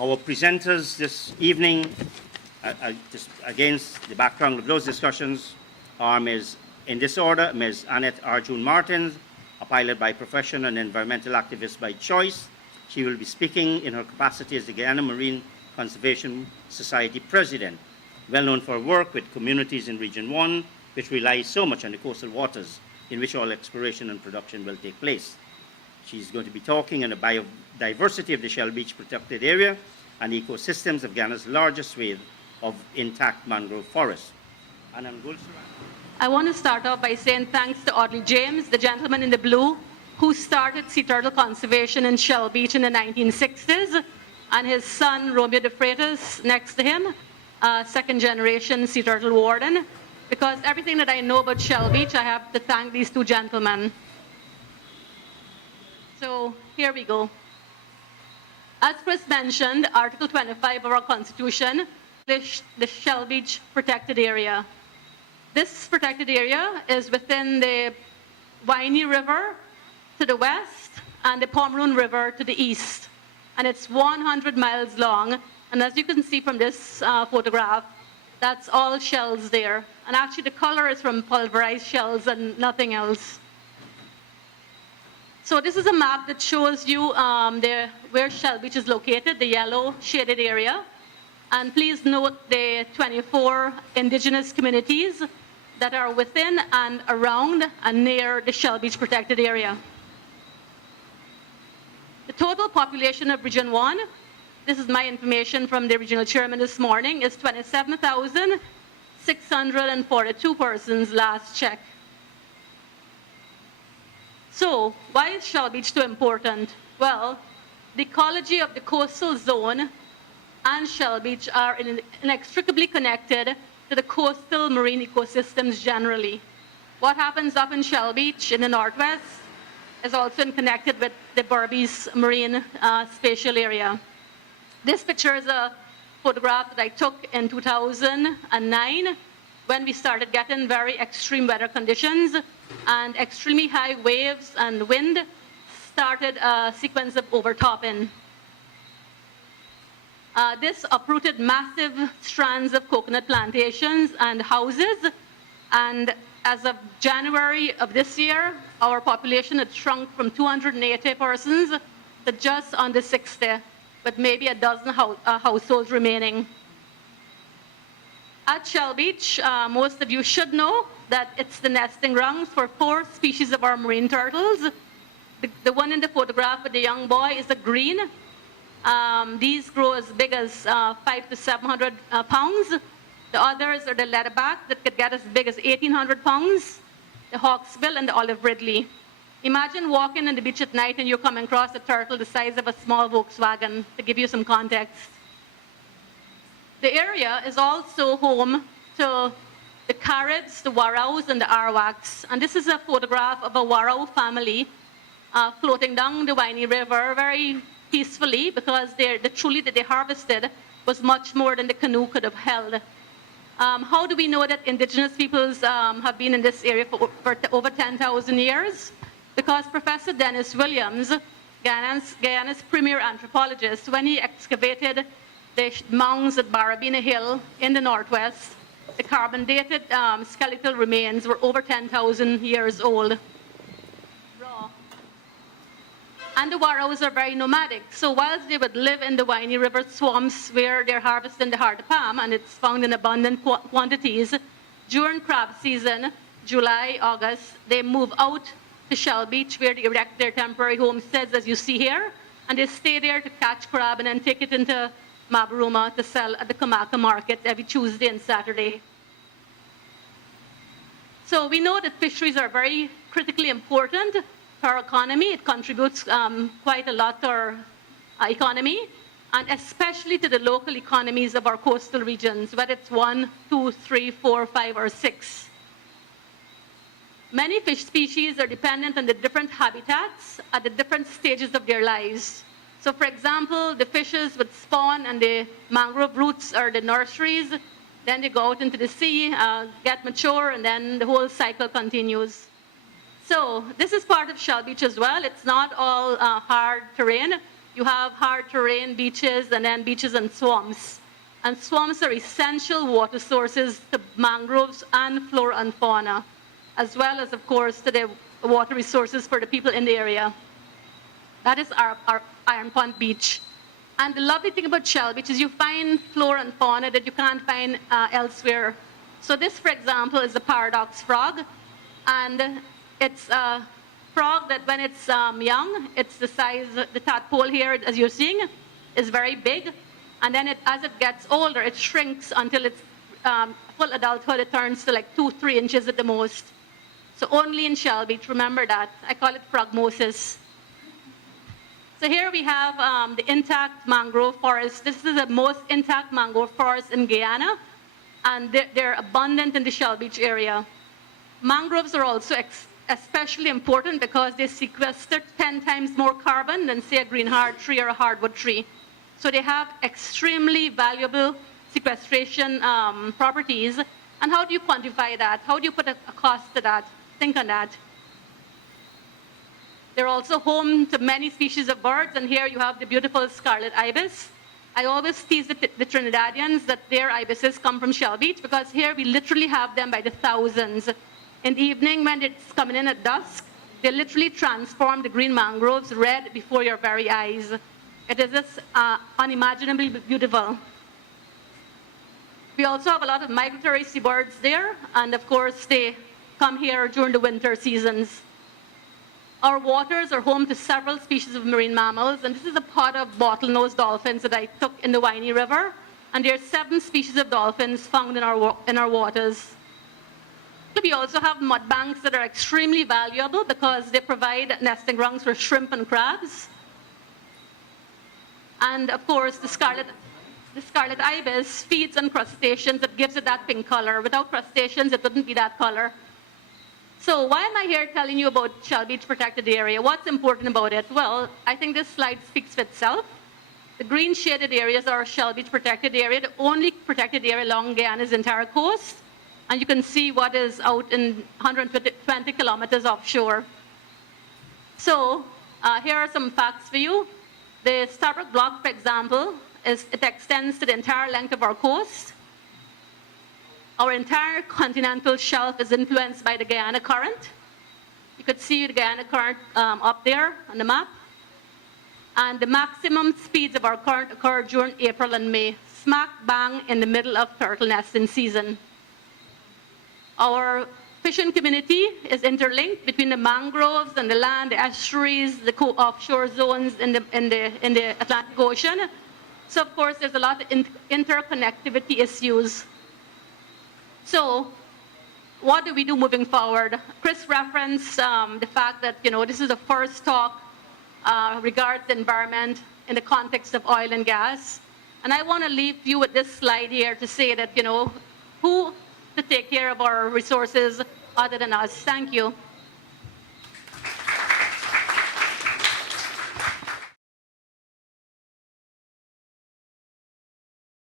Our presenters this evening, just against the background of those discussions, are in this order, Ms. Annette Arjoon-Martins, a pilot by profession and environmental activist by choice. She will be speaking in her capacity as the Guyana Marine Conservation Society President, well known for her work with communities in Region 1, which rely so much on the coastal waters in which all exploration and production will take place. She's going to be talking on the biodiversity of the Shell Beach protected area and ecosystems of Guyana's largest swathe of intact mangrove forest. I want to start off by saying thanks to Audley James, the gentleman in the blue, who started sea turtle conservation in Shell Beach in the 1960s, and his son, Romeo de Freitas, next to him, second-generation sea turtle warden. Because everything that I know about Shell Beach, I have to thank these two gentlemen. So here we go. As Chris mentioned, Article 25 of our Constitution, the Shell Beach protected area. This protected area is within the Winey River to the west and the Pomeroon River to the east. And it's 100 miles long. And as you can see from this photograph, that's all shells there. And actually the color is from pulverized shells and nothing else. So this is a map that shows you where Shell Beach is located, the yellow shaded area. And please note the 24 indigenous communities that are within and around and near the Shell Beach protected area. The total population of Region 1, this is my information from the regional chairman this morning, is 27,642 persons last check. So why is Shell Beach so important? Well, the ecology of the coastal zone and Shell Beach are inextricably connected to the coastal marine ecosystems generally. What happens up in Shell Beach in the northwest is also connected with the Berbice marine spatial area. This picture is a photograph that I took in 2009 when we started getting very extreme weather conditions, and extremely high waves and wind started a sequence of overtopping. This uprooted massive strands of coconut plantations and houses, and as of January of this year, our population had shrunk from 280 persons to just under 60, with maybe a dozen households remaining. At Shell Beach, most of you should know that it's the nesting grounds for 4 species of our marine turtles. The one in the photograph with the young boy is a green. These grow as big as 500 to 700 pounds. The others are the leatherback that could get as big as 1,800 pounds, the hawksbill, and the olive ridley. Imagine walking on the beach at night and you're coming across a turtle the size of a small Volkswagen, to give you some context. The area is also home to the carrots, the warrows, and the arwaks. And this is a photograph of a warrow family floating down the Winey River very peacefully, because the truly that they harvested was much more than the canoe could have held. How do we know that indigenous peoples have been in this area for over 10,000 years? Because Professor Dennis Williams, Guyana's premier anthropologist, when he excavated the mounds at Barabina Hill in the northwest, the carbon-dated skeletal remains were over 10,000 years old. Raw. And the warrows are very nomadic. So whilst they would live in the Winey River swamps where they're harvesting the heart of palm, and it's found in abundant quantities, during crab season, July, August, they move out to Shell Beach where they erect their temporary homesteads, as you see here, and they stay there to catch crab and then take it into Mabaruma to sell at the Kamaka market every Tuesday and Saturday. So we know that fisheries are very critically important to our economy. It contributes quite a lot to our economy, and especially to the local economies of our coastal regions, whether it's 1, 2, 3, 4, 5, or 6. Many fish species are dependent on the different habitats at the different stages of their lives. So for example, the fishes would spawn and the mangrove roots or the nurseries, then they go out into the sea, get mature, and then the whole cycle continues. So this is part of Shell Beach as well. It's not all hard terrain. you have hard terrain beaches and then beaches and swamps. And swamps are essential water sources to mangroves and flora and fauna, as well as, of course, to the water resources for the people in the area. That is our Iron Pond Beach. And the lovely thing about Shell Beach is you find flora and fauna that you can't find elsewhere. So this, for example, is a paradox frog. And it's a frog that when it's young, it's the size, the tadpole here, as you're seeing, is very big. And then as it gets older, it shrinks until it's full adulthood. It turns to like 2-3 inches at the most. So only in Shell Beach, remember that. I call it frogmosis. So here we have the intact mangrove forest. This is the most intact mangrove forest in Guyana, and they're abundant in the Shell Beach area. Mangroves are also especially important because they sequester 10 times more carbon than, say, a green hard tree or a hardwood tree. So they have extremely valuable sequestration properties. And how do you quantify that? How do you put a cost to that? Think on that. They're also home to many species of birds, and here you have the beautiful Scarlet Ibis. I always tease the Trinidadians that their ibises come from Shell Beach because here we literally have them by the thousands. In the evening, when it's coming in at dusk, they literally transform the green mangroves red before your very eyes. It is just unimaginably beautiful. We also have a lot of migratory seabirds there, and of course they come here during the winter seasons. Our waters are home to several species of marine mammals, and this is a pot of bottlenose dolphins that I took in the Winey River, and there are 7 species of dolphins found in our waters. We also have mud banks that are extremely valuable because they provide nesting grounds for shrimp and crabs. And of course, the Scarlet Ibis feeds on crustaceans that gives it that pink color. Without crustaceans, it wouldn't be that color. So why am I here telling you about Shell Beach Protected Area? What's important about it? Well, I think this slide speaks for itself. The green shaded areas are Shell Beach Protected Area, the only protected area along Guyana's entire coast. And you can see what is out in 120 kilometers offshore. So here are some facts for you. The Starbuck Block, for example, it extends to the entire length of our coast. Our entire continental shelf is influenced by the Guyana Current. You could see the Guyana Current up there on the map. And the maximum speeds of our current occur during April and May, smack bang in the middle of turtle nesting season. Our fishing community is interlinked between the mangroves and the land, the estuaries, the offshore zones in the Atlantic Ocean. So of course, there's a lot of interconnectivity issues. So what do we do moving forward? Chris referenced the fact that this is the first talk regarding the environment in the context of oil and gas. And I want to leave you with this slide here to say that, who to take care of our resources other than us. Thank you.